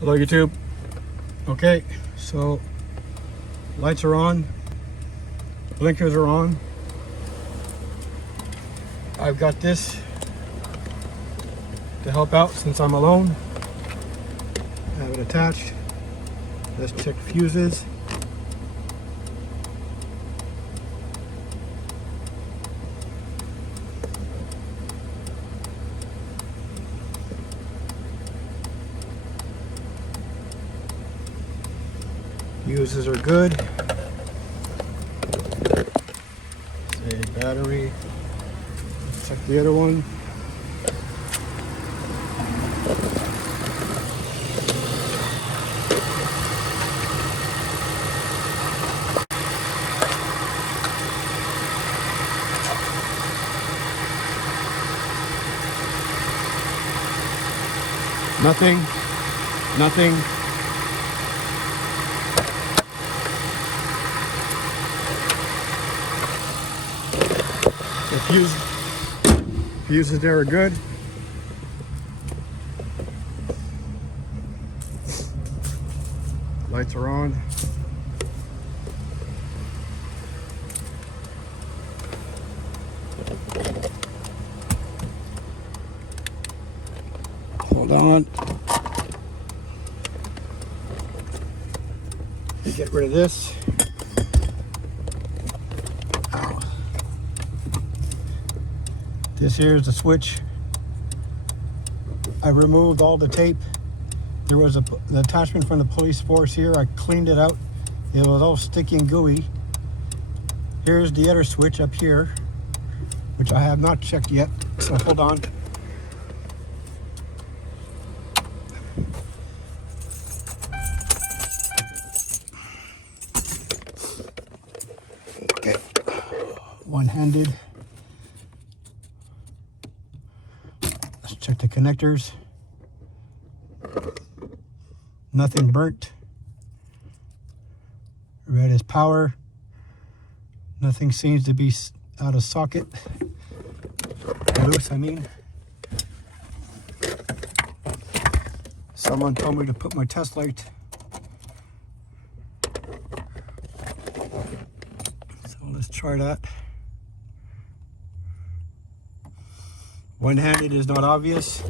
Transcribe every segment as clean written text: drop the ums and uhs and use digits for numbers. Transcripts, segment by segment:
Hello YouTube. Okay, so lights are on, blinkers are on. I've got this to help out since I'm alone. I have it attached. Let's check fuses. Fuses are good. Say battery. Let's check the other one. Nothing. The fuses there are good. Lights are on. Hold on. Get rid of this. Ow. This here is the switch. I removed all the tape. There was the attachment from the police force here. I cleaned it out. It was all sticky and gooey. Here's the other switch up here, which I have not checked yet. So hold on. Okay. One-handed. Let's check the connectors. Nothing burnt. Red is power. Nothing seems to be out of socket. Loose, I mean. Someone told me to put my test light. So let's try that. One-handed is not obvious.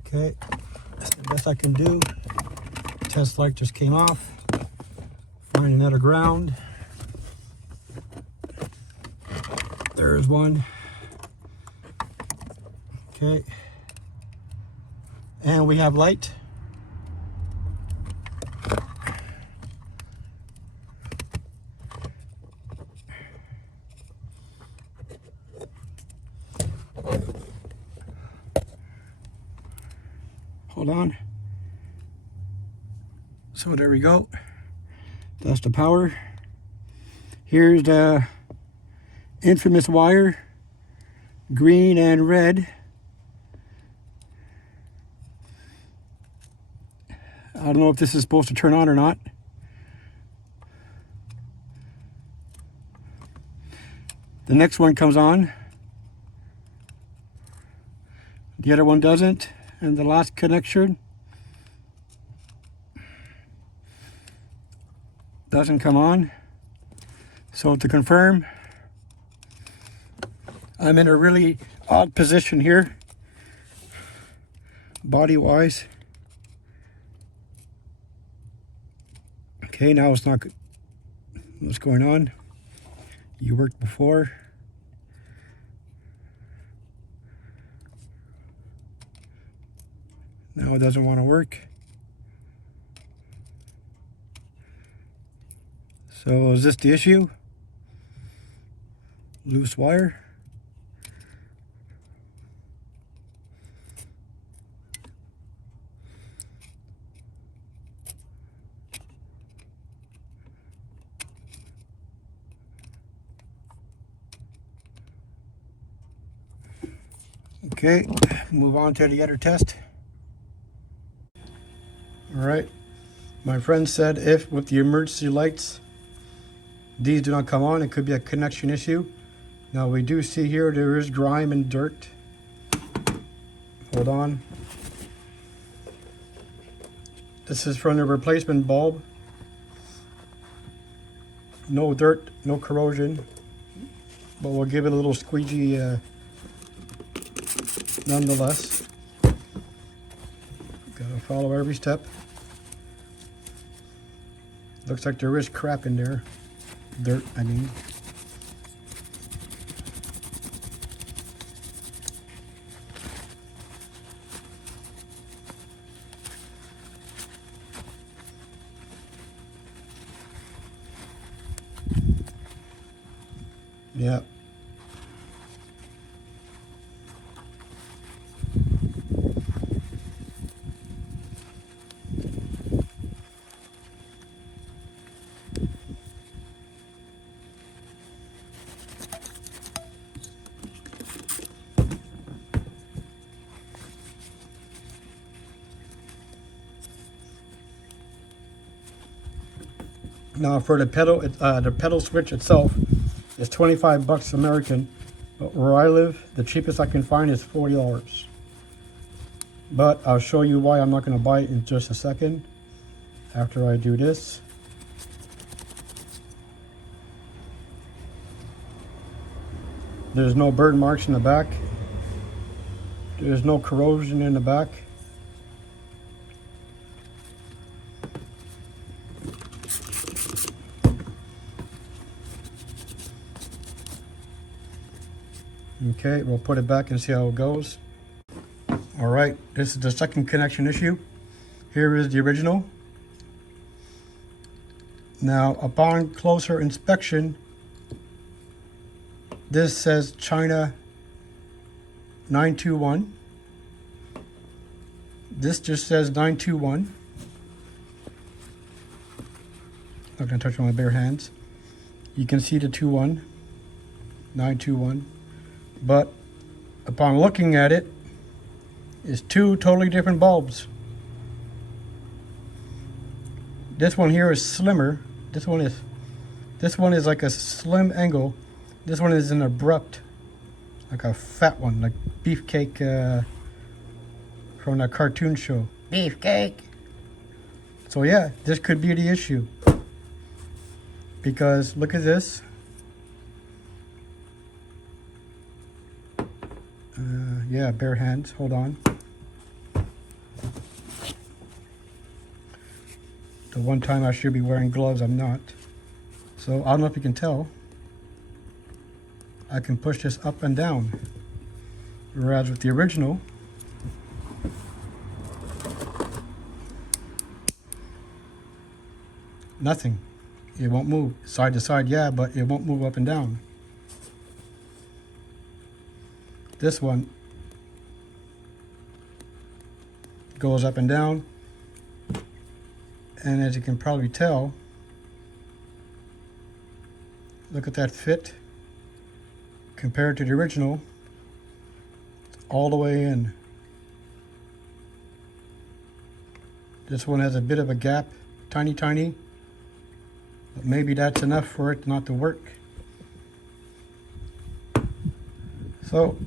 Okay, that's the best I can do. Test light just came off. Find another ground. There's one. Okay. And we have light. Hold on. So there we go. That's the power. Here's the infamous wire, green and red. I don't know if this is supposed to turn on or not. The next one comes on. The other one doesn't. And the last connection doesn't come on. So to confirm, I'm in a really odd position here, body wise. Okay, now it's not good. What's going on? You worked before. Now it doesn't want to work. So is this the issue? Loose wire. Okay, move on to the other test. All right, my friend said if with the emergency lights These do not come on. It could be a connection issue. Now we do see here there is grime and dirt. Hold on. This is from the replacement bulb. No dirt, no corrosion, but we'll give it a little squeegee nonetheless. Gotta follow every step. Looks like there is crap in there. Dirt, I mean. Yeah. Now for the pedal switch itself is 25 bucks American, but where I live, the cheapest I can find is $40. But I'll show you why I'm not going to buy it in just a second after I do this. There's no burn marks in the back. There's no corrosion in the back. Okay, we'll put it back and see how it goes. All right, this is the second connection issue. Here is the original. Now, upon closer inspection, this says China 921. This just says 921. Not gonna touch it with my bare hands. You can see the 21, 921. But upon looking at it, it's two totally different bulbs. This one here is slimmer. This one is like a slim angle. This one is an abrupt, like a fat one, like Beefcake from that cartoon show. Beefcake. So yeah, this could be the issue. Because look at this. Yeah, bare hands. Hold on. The one time I should be wearing gloves, I'm not. So I don't know if you can tell. I can push this up and down. Whereas with the original, nothing. It won't move. Side to side, yeah, but it won't move up and down. This one goes up and down, and as you can probably tell, look at that fit compared to the original. It's all the way in. This one has a bit of a gap, tiny, but maybe that's enough for it not to work. So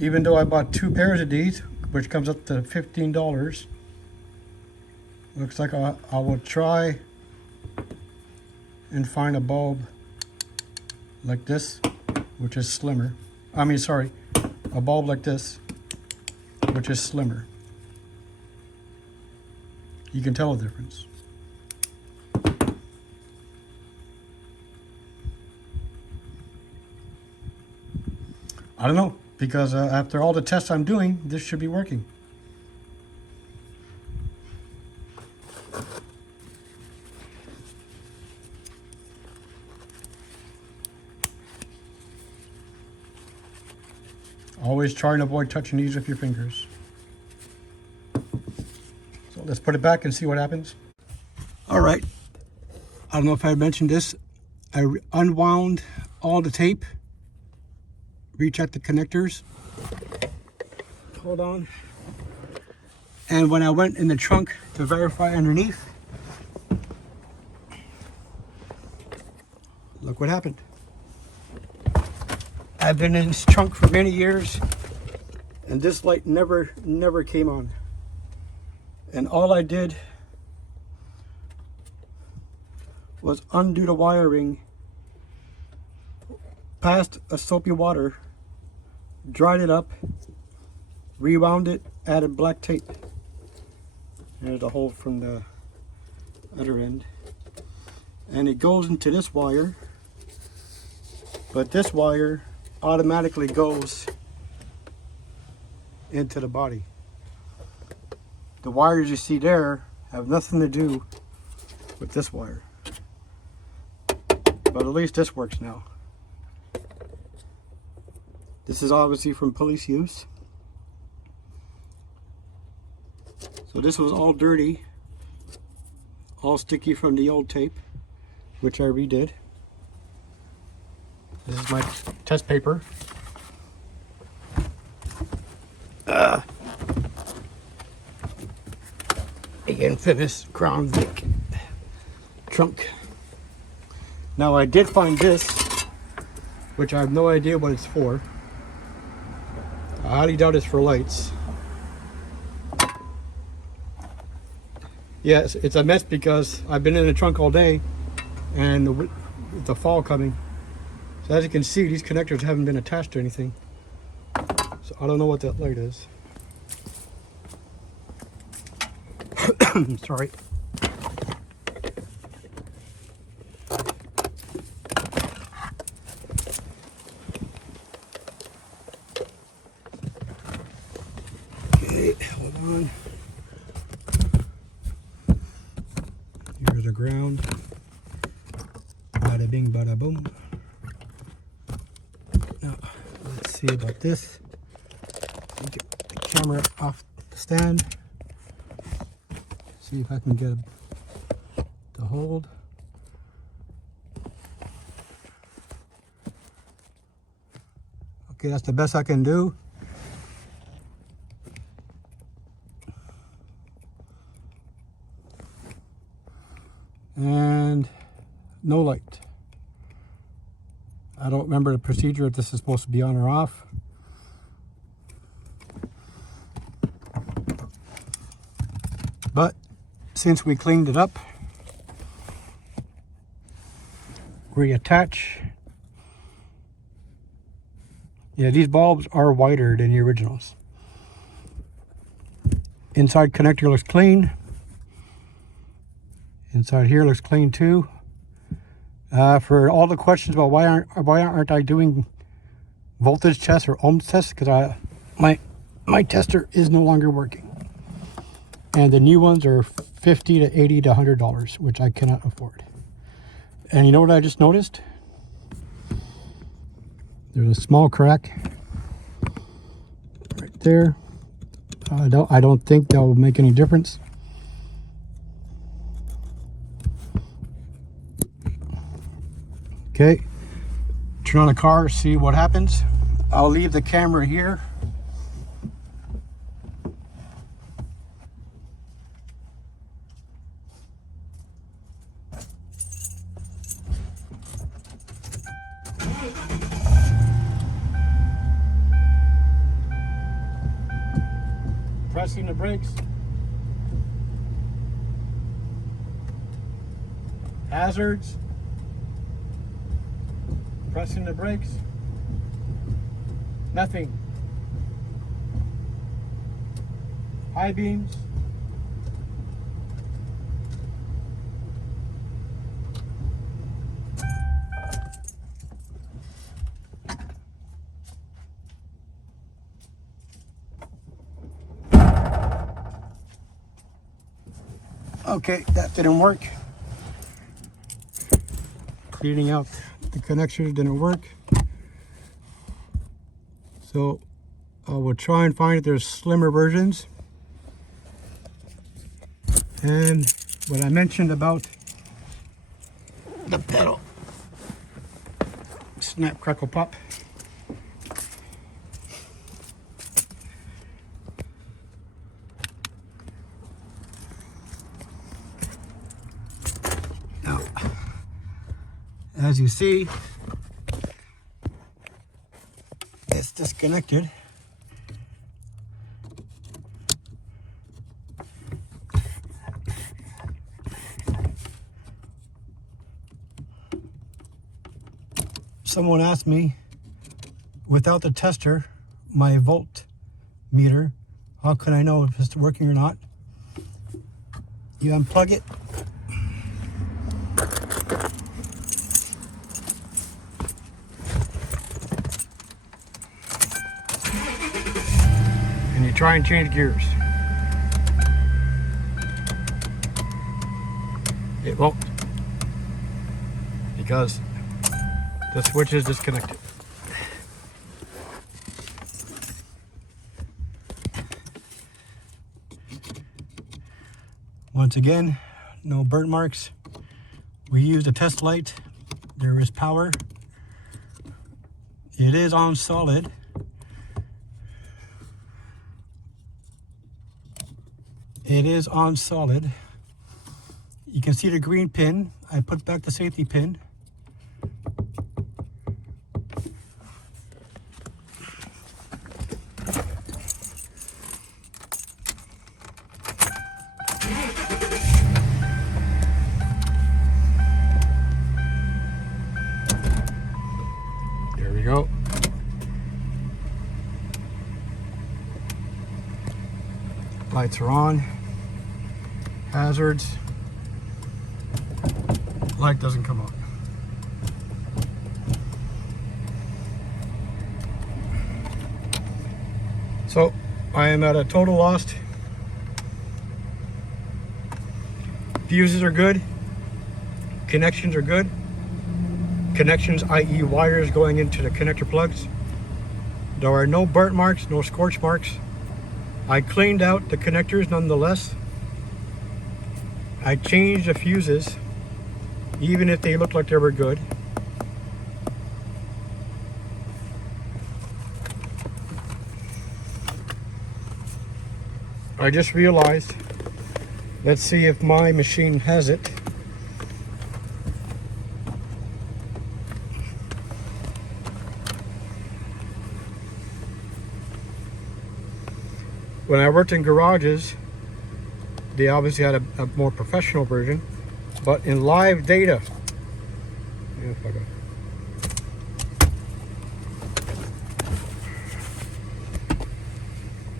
even though I bought two pairs of these, which comes up to $15, looks like I will try and find a bulb like this, which is slimmer. I mean, sorry, a bulb like this, which is slimmer. You can tell the difference. I don't know, because after all the tests I'm doing, this should be working. Always try and avoid touching these with your fingers. So let's put it back and see what happens. All right. I don't know if I mentioned this. I unwound all the tape. Recheck the connectors. Hold on. And when I went in the trunk to verify underneath, look what happened. I've been in this trunk for many years, and this light never came on. And all I did was undo the wiring, passed a soapy water, dried it up, rewound it, added black tape. There's a hole from the other end. And it goes into this wire, but this wire automatically goes into the body. The wires you see there have nothing to do with this wire. But at least this works now. This is obviously from police use. So this was all dirty, all sticky from the old tape, which I redid. This is my test paper. The infamous Crown Vic trunk. Now I did find this, which I have no idea what it's for. I highly doubt it's for lights. Yes, it's a mess because I've been in the trunk all day and the fall coming. So as you can see, these connectors haven't been attached to anything. So I don't know what that light is. Sorry. Okay, hold on. Here's the ground. Bada bing, bada boom. Now, let's see about this. Get the camera off the stand. See if I can get it to hold. Okay, that's the best I can do. And no light. I don't remember the procedure if this is supposed to be on or off. But since we cleaned it up, reattach. Yeah, these bulbs are wider than the originals. Inside connector looks clean. Inside here looks clean too. For all the questions about why aren't I doing voltage tests or ohms tests, because my tester is no longer working. And the new ones are $50 to $80 to $100, which I cannot afford. And you know what I just noticed? There's a small crack right there. I don't think that will make any difference. Okay, turn on the car, see what happens. I'll leave the camera here. Pressing the brakes. Hazards. Pressing the brakes. Nothing. High beams. Okay, that didn't work. Cleaning out the connectors didn't work. So I will try and find if there's slimmer versions. And what I mentioned about the pedal, snap, crackle, pop. As you see, it's disconnected. Someone asked me, without the tester, my volt meter, how can I know if it's working or not? You unplug it. And you try and change gears. It won't, because the switch is disconnected. Once again, no burnt marks. We used a test light. There is power. It is on solid. It is on solid. You can see the green pin. I put back the safety pin. There we go. Lights are on. Hazards. Light doesn't come on. So I am at a total loss. Fuses are good. Connections are good. Connections, i.e. wires going into the connector plugs. There are no burnt marks, no scorch marks. I cleaned out the connectors nonetheless. I changed the fuses, even if they looked like they were good. I just realized, let's see if my machine has it. When I worked in garages, they obviously had a more professional version, but in live data,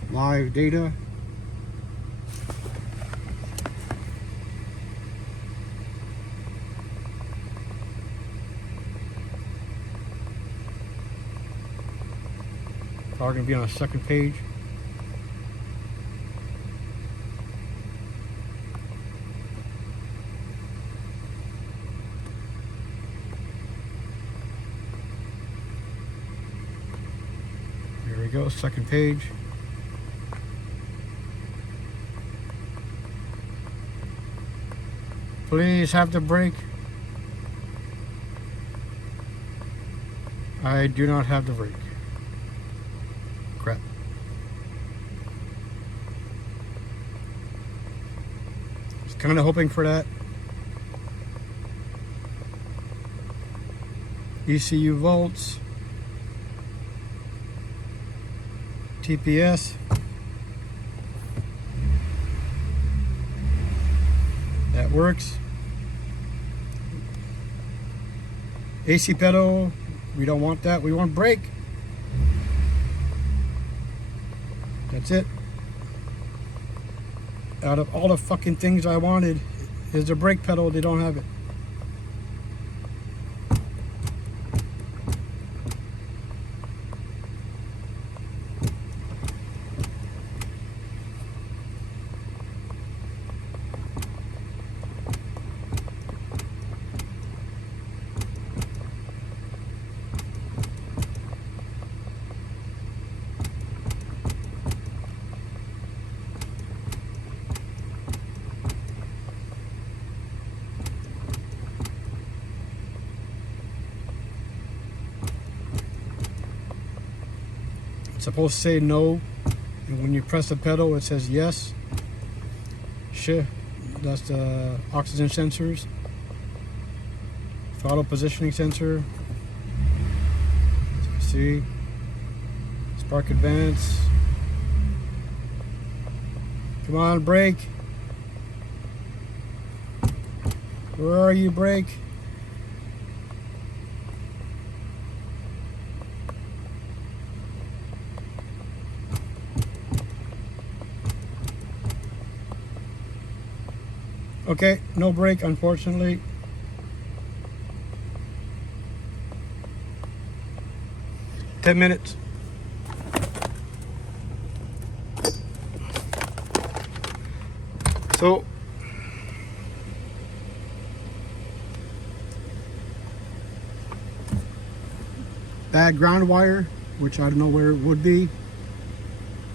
live data, probably gonna be on a second page. There we go, second page. Please have the brake. I do not have the brake. Crap. Was kind of hoping for that. ECU volts. TPS. That works. AC pedal, we don't want that. We want brake. That's it. Out of all the fucking things I wanted is the brake pedal. They don't have it. It's supposed to say no, and when you press the pedal it says yes. Shit, that's the oxygen sensors. Throttle positioning sensor. As you see, spark advance. Come on, brake. Where are you, brake? Okay, no brake, unfortunately. Ten minutes. So, bad ground wire, which I don't know where it would be.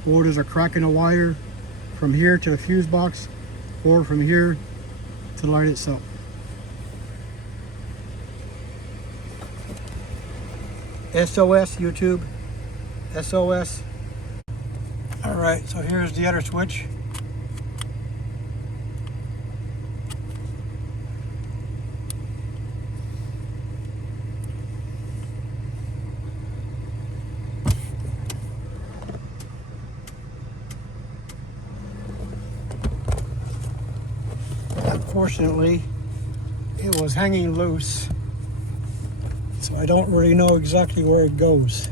Or there's a crack in the wire from here to the fuse box, or from here to the light itself. SOS, YouTube. SOS. Alright, so here's the other switch. Unfortunately, it was hanging loose, so I don't really know exactly where it goes,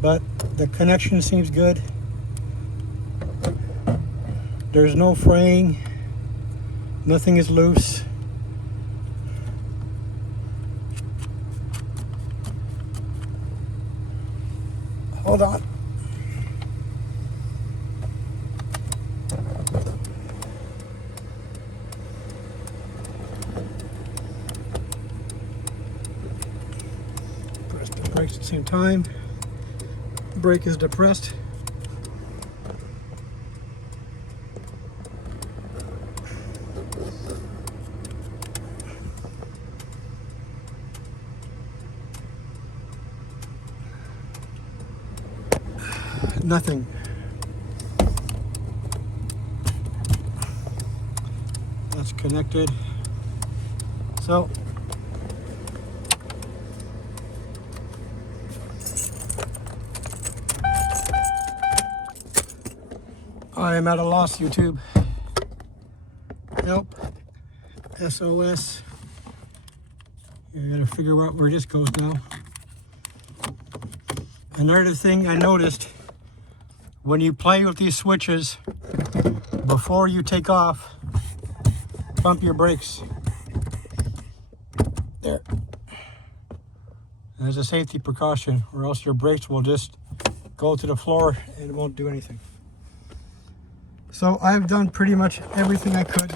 but the connection seems good. There's no fraying, nothing is loose. Hold on. Brakes at the same time. Brake is depressed. Nothing. That's connected. So I am at a loss, YouTube. Help. SOS. I gotta figure out where this goes now. Another thing I noticed, when you play with these switches, before you take off, pump your brakes. There. As a safety precaution, or else your brakes will just go to the floor and it won't do anything. So I've done pretty much everything I could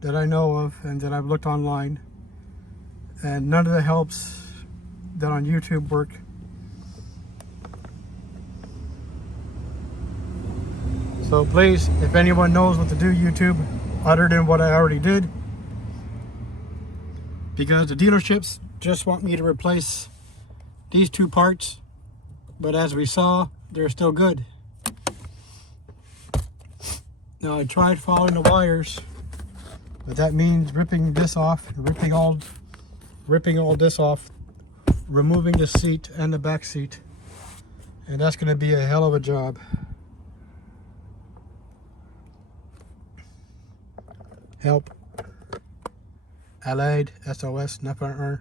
that I know of and that I've looked online, and none of the helps that on YouTube work. So please, if anyone knows what to do, YouTube, other than what I already did, because the dealerships just want me to replace these two parts, but as we saw, they're still good. Now I tried following the wires, but that means ripping this off, ripping all this off, removing the seat and the back seat, and that's going to be a hell of a job. Help. Allied, SOS, Neffer,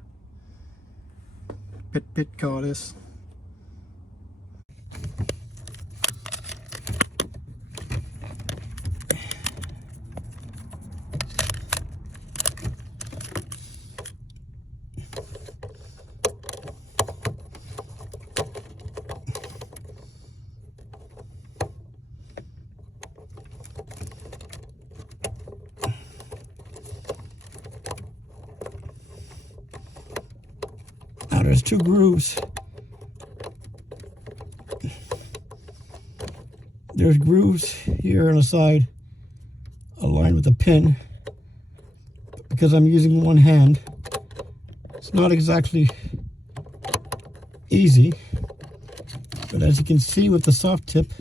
Pit call this. There's two grooves. There's grooves here on the side aligned with a pin. Because I'm using one hand, it's not exactly easy, but as you can see with the soft tip,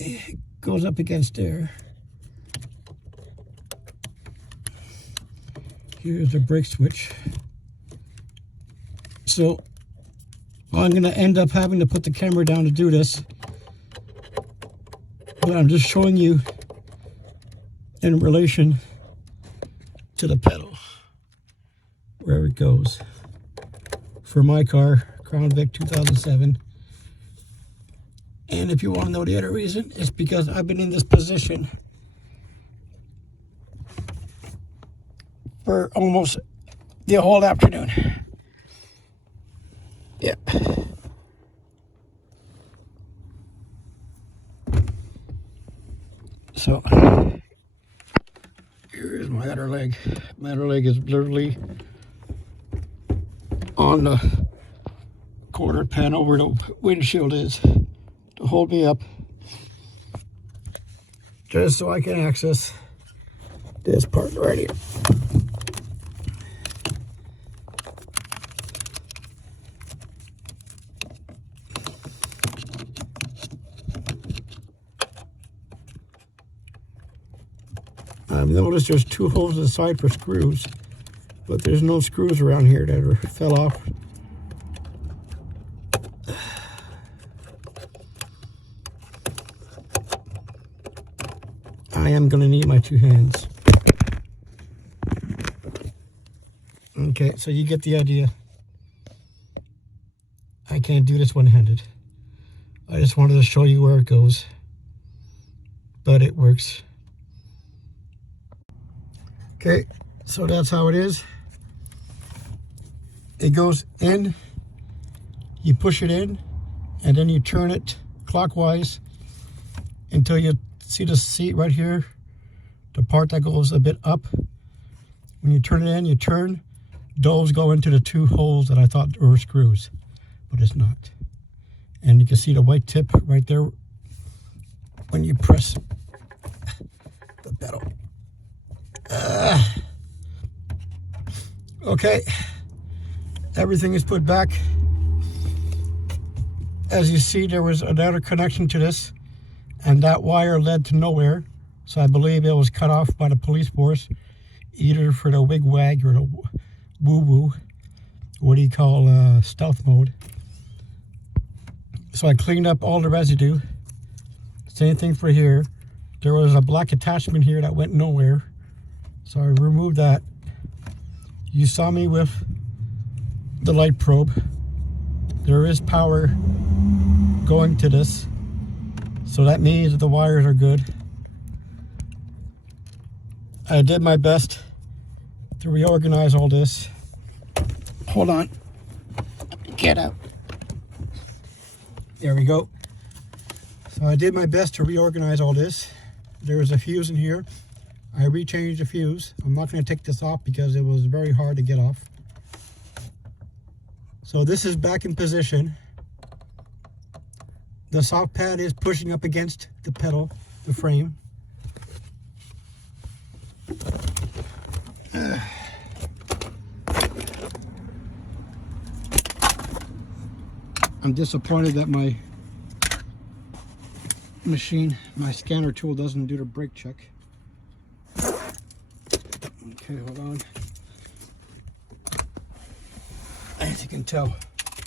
it goes up against there. Here's the brake switch. So I'm going to end up having to put the camera down to do this. But I'm just showing you in relation to the pedal where it goes. For my car, Crown Vic 2007. And if you want to know the other reason, it's because I've been in this position for almost the whole afternoon. Yep. So here's my other leg. My other leg is literally on the quarter panel where the windshield is to hold me up, just so I can access this part right here. I've noticed there's 2 holes in the side for screws, but there's no screws around here that fell off. I am going to need my 2 hands. Okay, so you get the idea. I can't do this one-handed. I just wanted to show you where it goes, but it works. Okay, so that's how it is. It goes in, you push it in, and then you turn it clockwise until you see the seat right here, the part that goes a bit up. When you turn it in, you turn, those go into the 2 holes that I thought were screws, but it's not. And you can see the white tip right there when you press the pedal. Okay, everything is put back. As you see, there was another connection to this, and that wire led to nowhere. So I believe it was cut off by the police force, either for the wig-wag or the woo-woo. What do you call stealth mode? So I cleaned up all the residue. Same thing for here. There was a black attachment here that went nowhere, so I removed that. You saw me with the light probe. There is power going to this, so that means that the wires are good. I did my best to reorganize all this. Hold on. Get out. There we go. So I did my best to reorganize all this. There was a fuse in here. I rechanged the fuse. I'm not going to take this off because it was very hard to get off. So this is back in position. The soft pad is pushing up against the pedal, the frame. I'm disappointed that my machine, my scanner tool doesn't do the brake check. Okay, hold on. As you can tell,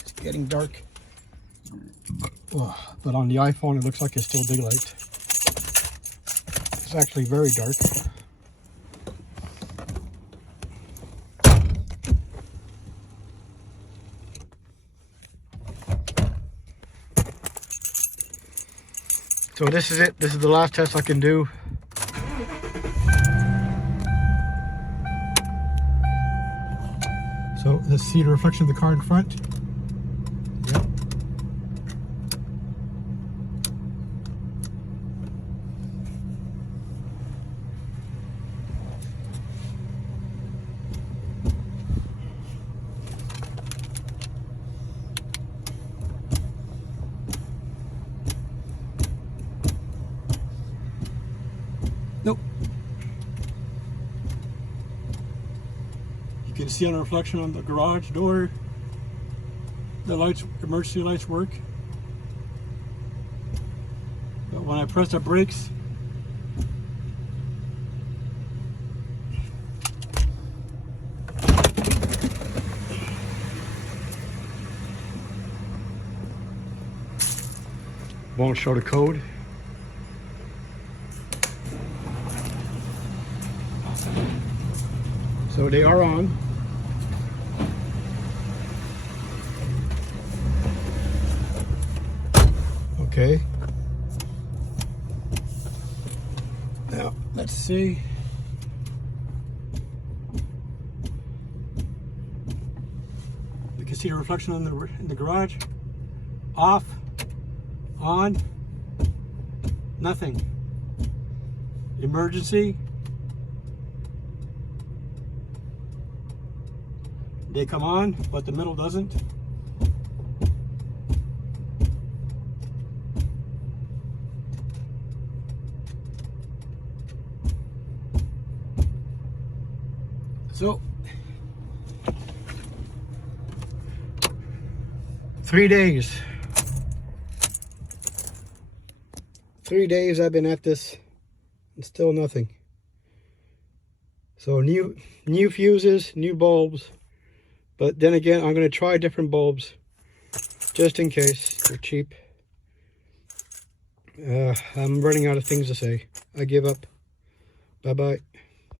it's getting dark. But on the iPhone, it looks like it's still daylight. It's actually very dark. So this is it. This is the last test I can do. So let's see the reflection of the car in front. Yep. Nope. You can see on the reflection on the garage door, the lights, emergency lights work. But when I press the brakes, Won't show the code. So they are on. Okay. Now, let's see. You can see the reflection in the garage. Off, on, nothing. Emergency. They come on, but the middle doesn't. So, 3 days. 3 days I've been at this and still nothing. So new fuses, new bulbs. But then again, I'm going to try different bulbs just in case. They're cheap. I'm running out of things to say. I give up. Bye-bye.